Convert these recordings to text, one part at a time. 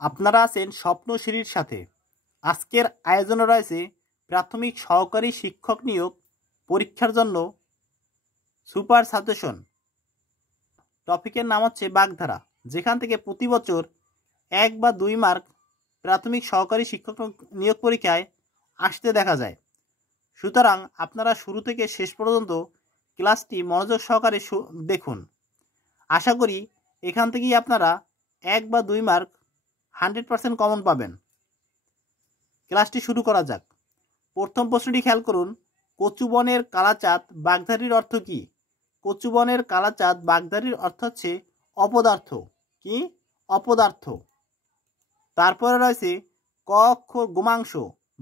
আপনারা আছেন স্বপ্নশ্রীর সাথে। আজকের আয়োজনে রয়েছে প্রাথমিক সহকারী শিক্ষক নিয়োগ পরীক্ষার জন্য সুপার সাজেশন। টপিকের নাম হচ্ছে বাগধারা, যেখান থেকে প্রতি বছর 1 বা 2 মার্ক প্রাথমিক সহকারী শিক্ষক নিয়োগ পরীক্ষায় আসতে দেখা যায়। সুতরাং আপনারা শুরু থেকে শেষ পর্যন্ত ক্লাসটি মনোযোগ সহকারে দেখুন। আশা করি এখান থেকেই আপনারা 1 বা 2 মার্ক 100% কমন পাবেন। ক্লাসটি শুরু করা যাক। প্রথম প্রশ্নটি খেয়াল করুন, কচুবনের কালাচাঁদ বাগধারীর অর্থ কি? কচুবনের কালাচাঁদ বাগধারীর অর্থ হচ্ছে অপদার্থ। কি? অপদার্থ। তারপরে রয়েছে ক অক্ষর গোমাংস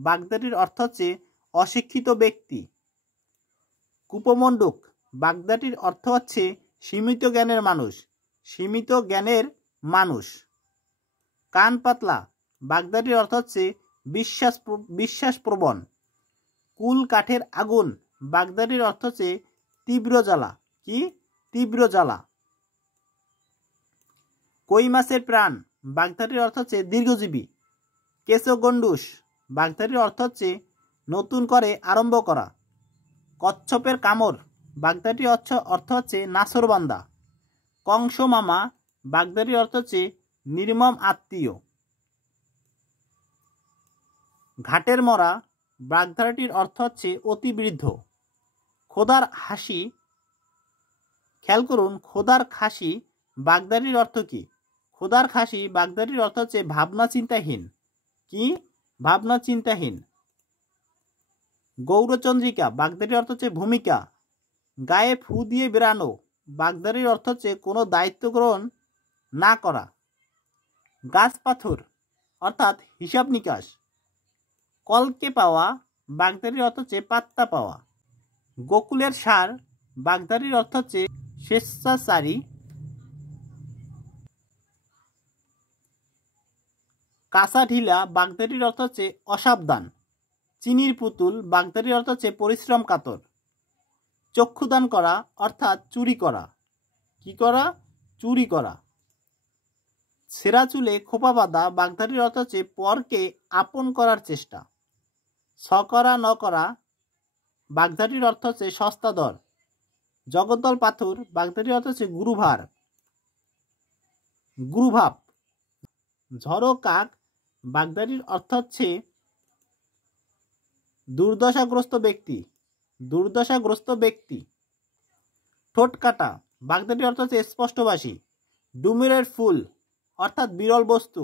বাগধারীর অর্থ হচ্ছে অশিক্ষিত ব্যক্তি। কূপমণ্ডুক বাগধাটির অর্থ হচ্ছে সীমিত জ্ঞানের মানুষ। সীমিত জ্ঞানের মানুষ। কান পাতলা বাগধাটির অর্থ হচ্ছে বিশ্বাসপ্রবণ। কুল কাঠের আগুন বাগধাটির অর্থ হচ্ছে তীব্র জ্বালা। কি? তীব্র জ্বালা। কই মাছের প্রাণ বাগধাটির অর্থ হচ্ছে দীর্ঘজীবী। কেশো গন্ডুস বাগধাটির অর্থ হচ্ছে নতুন করে আরম্ভ করা। কচ্ছপের কামড় বাগধাটির অর্থ হচ্ছে নাছরবান্দা। কংস মামা বাগধাটির অর্থ হচ্ছে নির্মম আত্মীয়। ঘাটের মরা বাগধারাটির অর্থ হচ্ছে অতি বৃদ্ধ। খোদার হাসি, খেয়াল করুন, খোদার খাসি বাগধাটির অর্থ কি? খোদার খাসি বাগধাটির অর্থ হচ্ছে ভাবনা চিন্তাহীন। কি? ভাবনা চিন্তাহীন। গৌরচন্দ্রিকা বাগধাটির অর্থ হচ্ছে ভূমিকা। গায়ে ফু দিয়ে বেরানো বাগধাটির অর্থ হচ্ছে কোনো দায়িত্ব গ্রহণ না করা। গাছ পাথর অর্থাৎ হিসাব নিকাশ। কলকে পাওয়া বাগধাটির অর্থ হচ্ছে পাত্তা পাওয়া। গোকুলের সার বাগধাটির অর্থ হচ্ছে স্বেচ্ছাচারী। কাঁচা ঢিলা বাগধাটির অর্থ হচ্ছে অসাবধান। চিনির পুতুল বাগধাটির অর্থ হচ্ছে পরিশ্রম কাতর। চক্ষুদান করা অর্থাৎ চুরি করা। কি করা? চুরি করা। ছেঁড়া চুলে খোপা বাঁধা বাগধাটির অর্থ হচ্ছে পরকে আপন করার চেষ্টা। সকরা ন করা বাগধাটির অর্থ হচ্ছে সস্তা দর। জগদ্দল পাথর বাগধাটির অর্থ হচ্ছে গুরুভার। গুরুভাব। ঝড়ো কাক বাগধাটির অর্থ হচ্ছে দুর্দশাগ্রস্ত ব্যক্তি। দুর্দশাগ্রস্ত ব্যক্তি। ঠোঁট কাটা বাগধাটির অর্থ হচ্ছে স্পষ্টভাষী। ডুমুরের ফুল অর্থাৎ বিরল বস্তু।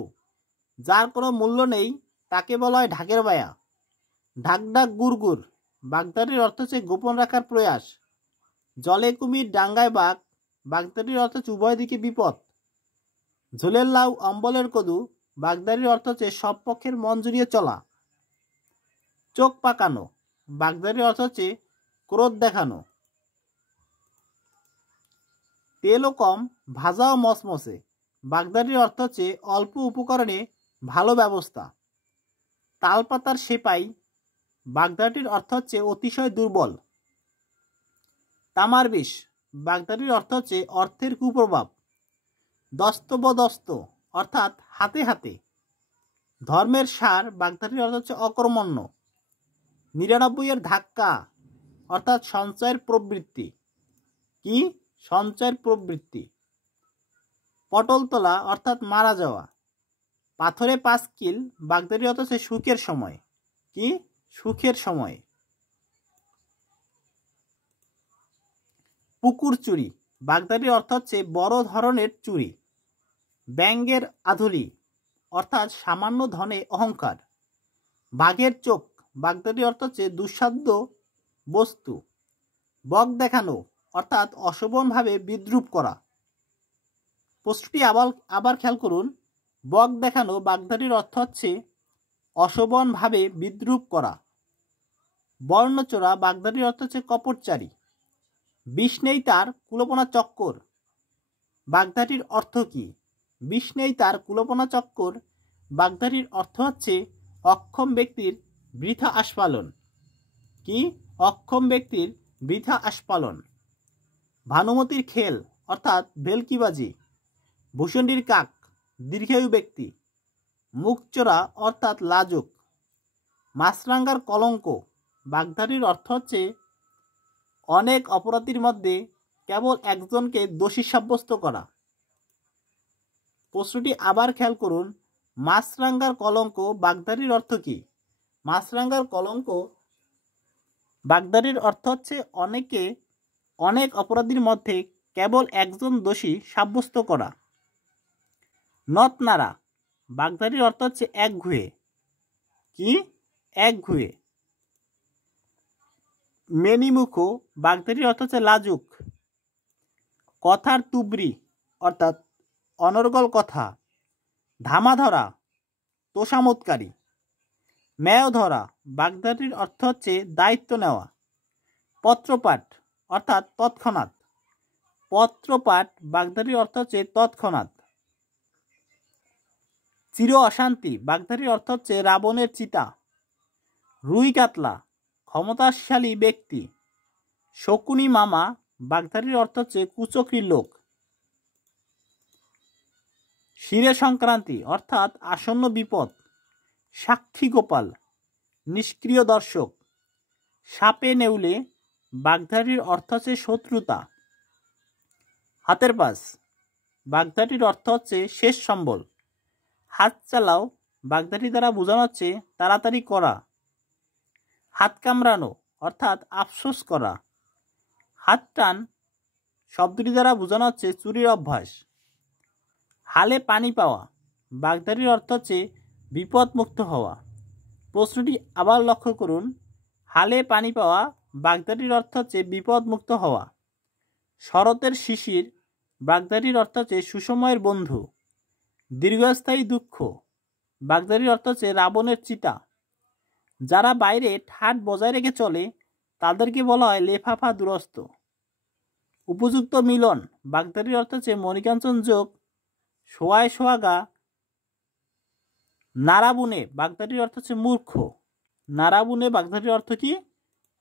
যার কোনো মূল্য নেই তাকে বলা হয় ঢাকের বায়া। ঢাকঢাক গুড়গুড় বাগধাটির অর্থ হচ্ছে গোপন রাখার প্রয়াস। জলে কুমির ডাঙ্গায় বাঘ বাগধাটির অর্থ হচ্ছে উভয় দিকে বিপদ। ঝোলের লাউ অম্বলের কদু বাগধাটির অর্থ হচ্ছে সব পক্ষের মন জুড়িয়ে চলা। চোখ পাকানো বাগধাটির অর্থ হচ্ছে ক্রোধ দেখানো। তেলও কম ভাজাও মচমচে বাগধাটির অর্থ হচ্ছে অল্প উপকরণে ভালো ব্যবস্থা। তালপাতার সেপাই বাগধাটির অর্থ হচ্ছে অতিশয় দুর্বল। তামার বিষ বাগধাটির অর্থ হচ্ছে অর্থের কুপ্রভাব। দস্তবদস্ত অর্থাৎ হাতে হাতে। ধর্মের সার বাগধাটির অর্থ হচ্ছে অকর্মণ্য। 99 ধাক্কা অর্থাৎ সঞ্চয়ের প্রবৃত্তি। কি? সঞ্চয়ের প্রবৃত্তি। পটল তোলা অর্থাৎ মারা যাওয়া। পাথরে 5 কিল বাগধাটির অর্থ হচ্ছে সুখের সময়। কি? সুখের সময়। পুকুর চুরি বাগধাটির অর্থ হচ্ছে বড় ধরনের চুরি। ব্যাঙের আধুলি অর্থাৎ সামান্য ধনে অহংকার। বাঘের চোখ বাগধাটির অর্থ হচ্ছে দুঃসাধ্য বস্তু। বক দেখানো অর্থাৎ অশোভনভাবে বিদ্রূপ করা। প্রশ্নটি আবার খেয়াল করুন, বক দেখানো বাগধাটির অর্থ হচ্ছে অশোভনভাবে বিদ্রূপ করা। বর্ণচোরা বাগধাটির অর্থ হচ্ছে কপটচারী। বিষ নেই তার কুলপনা চক্কর বাগধাটির অর্থ কি? বিষ নেই তার কুলপনা চক্কর বাগধাটির অর্থ হচ্ছে অক্ষম ব্যক্তির বৃথা আস্ফালন। কি? অক্ষম ব্যক্তির বৃথা আস্ফালন। ভানুমতির খেল অর্থাৎ ভেলকিবাজি। ভূষণ্ডীর কাক দীর্ঘায়ু ব্যক্তি। মুখচোরা অর্থাৎ লাজুক। মাছরাঙ্গার কলঙ্ক বাগধারীর অর্থ হচ্ছে অনেক অপরাধীর মধ্যে কেবল একজনকে দোষী সাব্যস্ত করা। প্রশ্নটি আবার খেয়াল করুন, মাছরাঙ্গার কলঙ্ক বাগধারীর অর্থ কি? মাছরাঙ্গার কলঙ্ক বাগধারীর অর্থ হচ্ছে অনেক অপরাধীর মধ্যে কেবল একজন দোষী সাব্যস্ত করা। নথনারা বাগধারীর অর্থ হচ্ছে একঘুয়ে। কি? একঘুয়ে। মেনিমুখ বাগধারীর অর্থ হচ্ছে লাজুক। কথার তুবড়ি অর্থাৎ অনর্গল কথা। ধামাধরা তোষামোদকারী। ম্যাও ধরা বাগধারীর অর্থ হচ্ছে দায়িত্ব নেওয়া। পত্রপাঠ অর্থাৎ তৎক্ষণাৎ। পত্রপাঠ বাগধারীর অর্থ হচ্ছে তৎক্ষণাৎ। চির অশান্তি বাগধারীর অর্থ হচ্ছে রাবণের চিতা। রুই কাতলা ক্ষমতাশালী ব্যক্তি। শকুনি মামা বাগধারীর অর্থ হচ্ছে কুচক্রীর লোক। শিরে সংক্রান্তি অর্থাৎ আসন্ন বিপদ। সাক্ষী গোপাল নিষ্ক্রিয় দর্শক। সাপে নেউলে বাগধারীর অর্থ হচ্ছে শত্রুতা। হাতের পাশ বাগধারীর অর্থ হচ্ছে শেষ সম্বল। হাত চালাও বাগধারী দ্বারা বোঝানো হচ্ছে তাড়াতাড়ি করা। হাত কামড়ানো অর্থাৎ আফসোস করা। হাত টান শব্দটি দ্বারা বোঝানো হচ্ছে চুরির অভ্যাস। হালে পানি পাওয়া বাগধারীর অর্থ হচ্ছে বিপদ মুক্ত হওয়া। প্রশ্নটি আবার লক্ষ্য করুন, হালে পানি পাওয়া বাগধারীর অর্থ হচ্ছে বিপদ মুক্ত হওয়া। শরতের শিশির বাগধারীর অর্থ হচ্ছে সুসময়ের বন্ধু। দীর্ঘস্থায়ী দুঃখ বাগধারীর অর্থ হচ্ছে রাবণের চিতা। যারা বাইরে ঠাট বজায় রেখে চলে তাদেরকে বলা হয় লেফাফা দুরস্ত। উপযুক্ত মিলন বাগধারীর অর্থ হচ্ছে মণিকাঞ্চন যোগ সোয়ায় সোয়াগা। নারাবুনে বাগধারীর অর্থ হচ্ছে মূর্খ। নারাবুনে বাগধারীর অর্থ কি?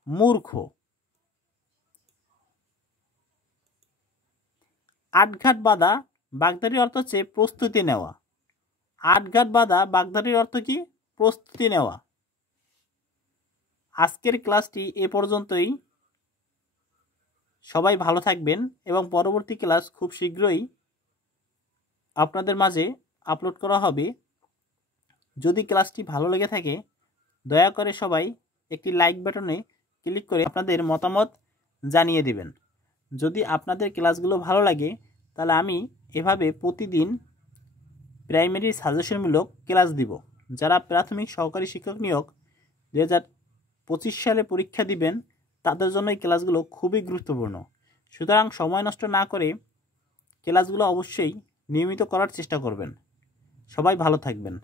মূর্খ। আটঘাট বাঁধা বাগধারীর অর্থ হচ্ছে প্রস্তুতি নেওয়া। আটঘাট বাঁধা বাগধারীর অর্থ কি? প্রস্তুতি নেওয়া। আজকের ক্লাসটি এ পর্যন্তই। সবাই ভালো থাকবেন এবং পরবর্তী ক্লাস খুব শীঘ্রই আপনাদের মাঝে আপলোড করা হবে। যদি ক্লাসটি ভালো লেগে থাকে দয়া করে সবাই একটি লাইক বাটনে ক্লিক করে আপনাদের মতামত জানিয়ে দিবেন। যদি আপনাদের ক্লাসগুলো ভালো লাগে তাহলে আমি এভাবে প্রতিদিন প্রাইমারি সাজেশনমূলক ক্লাস দিব। যারা প্রাথমিক সহকারী শিক্ষক নিয়োগ 2025 সালে পরীক্ষা দিবেন তাদের জন্য এই ক্লাসগুলো খুবই গুরুত্বপূর্ণ। সুতরাং সময় নষ্ট না করে ক্লাসগুলো অবশ্যই নিয়মিত করার চেষ্টা করবেন। সবাই ভালো থাকবেন।